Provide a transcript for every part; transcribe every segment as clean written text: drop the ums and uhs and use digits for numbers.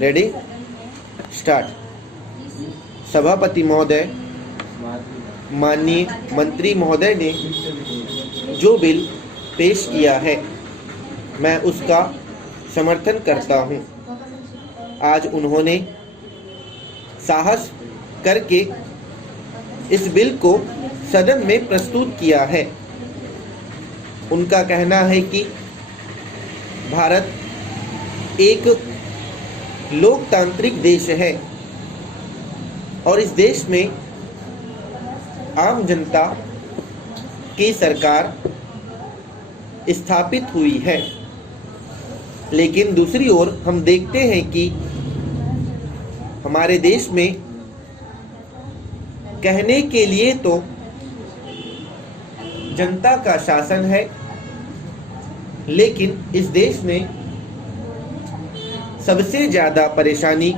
Ready, start. सभापति महोदय, माननीय मंत्री महोदय ने जो बिल पेश किया है मैं उसका समर्थन करता हूं। आज उन्होंने साहस करके इस बिल को सदन में प्रस्तुत किया है। उनका कहना है कि भारत एक लोकतांत्रिक देश है और इस देश में आम जनता की सरकार स्थापित हुई है। लेकिन दूसरी ओर हम देखते हैं कि हमारे देश में कहने के लिए तो जनता का शासन है, लेकिन इस देश में सबसे ज्यादा परेशानी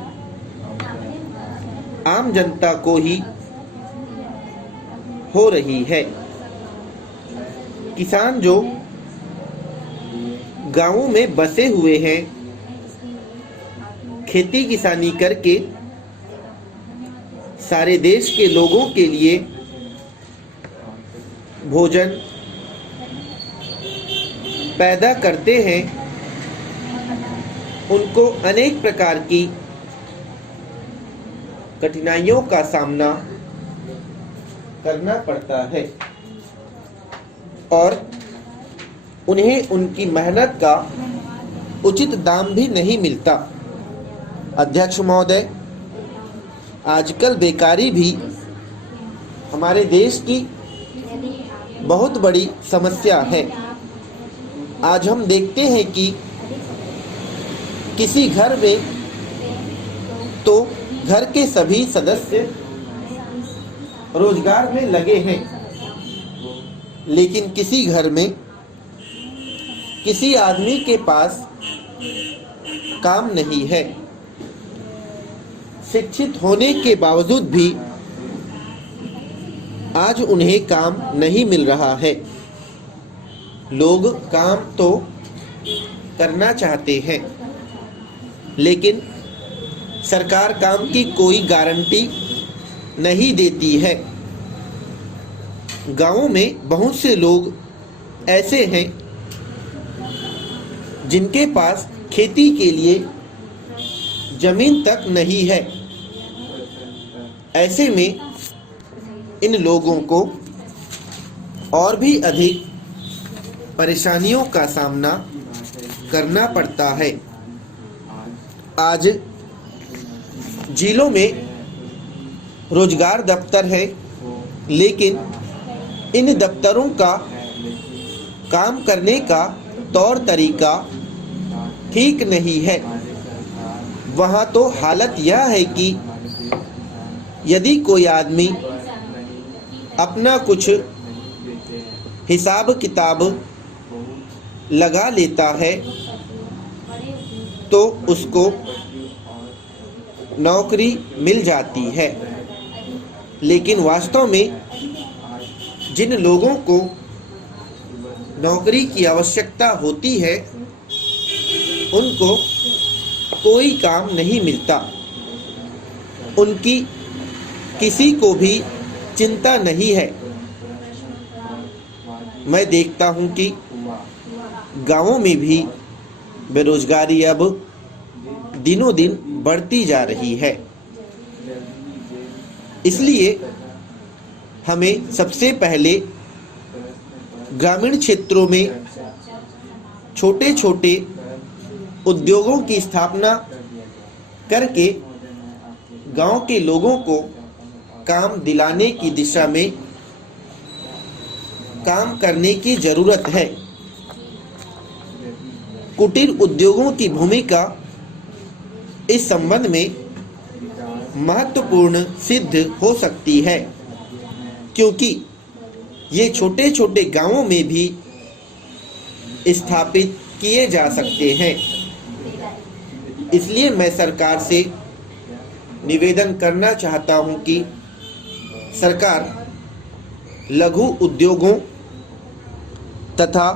आम जनता को ही हो रही है। किसान जो गांवों में बसे हुए हैं, खेती किसानी करके सारे देश के लोगों के लिए भोजन पैदा करते हैं, उनको अनेक प्रकार की कठिनाइयों का सामना करना पड़ता है और उन्हें उनकी मेहनत का उचित दाम भी नहीं मिलता। अध्यक्ष महोदय, आजकल बेकारी भी हमारे देश की बहुत बड़ी समस्या है। आज हम देखते हैं कि किसी घर में तो घर के सभी सदस्य रोजगार में लगे हैं, लेकिन किसी घर में किसी आदमी के पास काम नहीं है। शिक्षित होने के बावजूद भी आज उन्हें काम नहीं मिल रहा है। लोग काम तो करना चाहते हैं, लेकिन सरकार काम की कोई गारंटी नहीं देती है। गांवों में बहुत से लोग ऐसे हैं जिनके पास खेती के लिए जमीन तक नहीं है। ऐसे में इन लोगों को और भी अधिक परेशानियों का सामना करना पड़ता है। आज जिलों में रोजगार दफ्तर है, लेकिन इन दफ्तरों का काम करने का तौर तरीका ठीक नहीं है। वहाँ तो हालत यह है कि यदि कोई आदमी अपना कुछ हिसाब किताब लगा लेता है तो उसको नौकरी मिल जाती है, लेकिन वास्तव में जिन लोगों को नौकरी की आवश्यकता होती है उनको कोई काम नहीं मिलता। उनकी किसी को भी चिंता नहीं है। मैं देखता हूं कि गांवों में भी बेरोजगारी अब दिनों दिन बढ़ती जा रही है। इसलिए हमें सबसे पहले ग्रामीण क्षेत्रों में छोटे छोटे उद्योगों की स्थापना करके गांव के लोगों को काम दिलाने की दिशा में काम करने की जरूरत है। कुटीर उद्योगों की भूमिका इस संबंध में महत्वपूर्ण सिद्ध हो सकती है, क्योंकि ये छोटे छोटे गांवों में भी स्थापित किए जा सकते हैं। इसलिए मैं सरकार से निवेदन करना चाहता हूं कि सरकार लघु उद्योगों तथा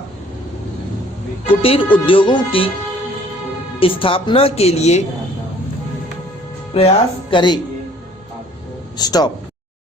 कुटीर उद्योगों की स्थापना के लिए प्रयास करें। स्टॉप।